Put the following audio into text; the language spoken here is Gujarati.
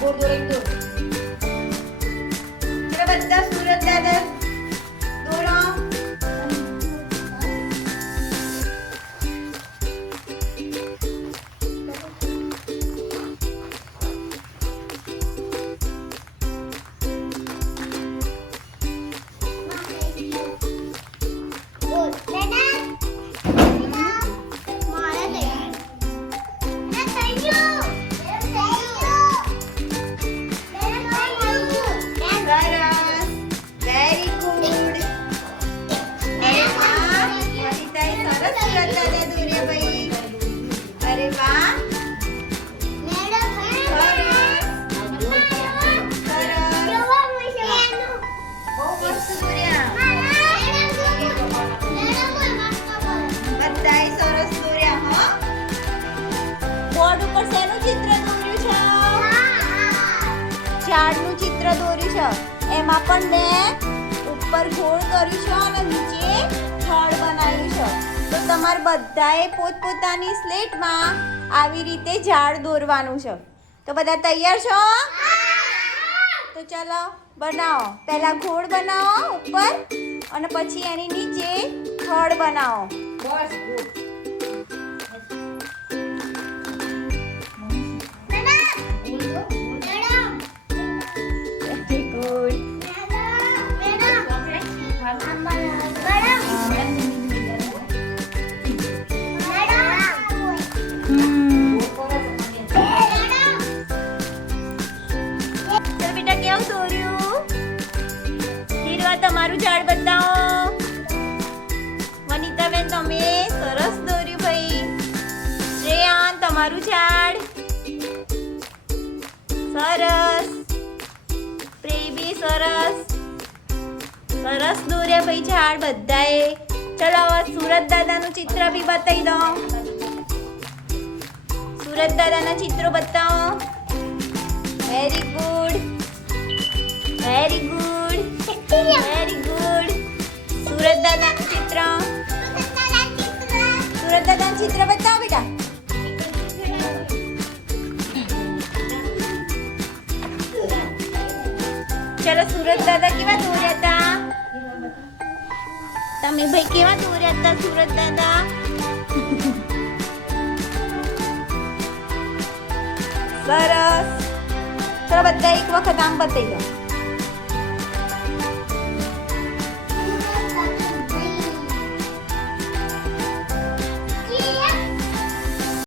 દોરાઈ દો ચલો બધા સુરત દાદા દોરો સરસ છે? ઝાડનું ચિત્ર દોર્યું છે. એમાં પણ મેં ઉપર ગોળ કર્યું છે અને નીચે તો બધાએ પોતપોતાની સ્લેટમાં આવી રીતે ઝાડ દોરવાનું છે. તો બધા તૈયાર છો? તો ચલો બનાવો. પહેલા ઘોડ બનાવો ઉપર અને પછી એની નીચે થડ બનાવો. બસ કેવું દોર્યું ધીરવા તમારું ઝાડ બતાવો. વનિતાબેન તમે સરસ દોર્યું ભાઈ. શ્રેયાન તમારું ઝાડ સરસ. પ્રેબી સરસ. સરસ દોર્યા ભાઈ ઝાડ બધાએ. ચલો, હવે સુરત દાદાનું ચિત્ર બી બતાવી દો. સુરત દાદાના ચિત્રો બતાવો. Very good very good very good Surat દાદાનું ચિત્ર સુરત દાદાનું ચિત્ર બતાવો બેટા ચલો સુરત દાદા કેવા દોર્યા હતા તમે ભાઈ કેવા દોર્યા હતા સુરત દાદા સરસ ચલો બધા એક વખત આમ બતાવી દો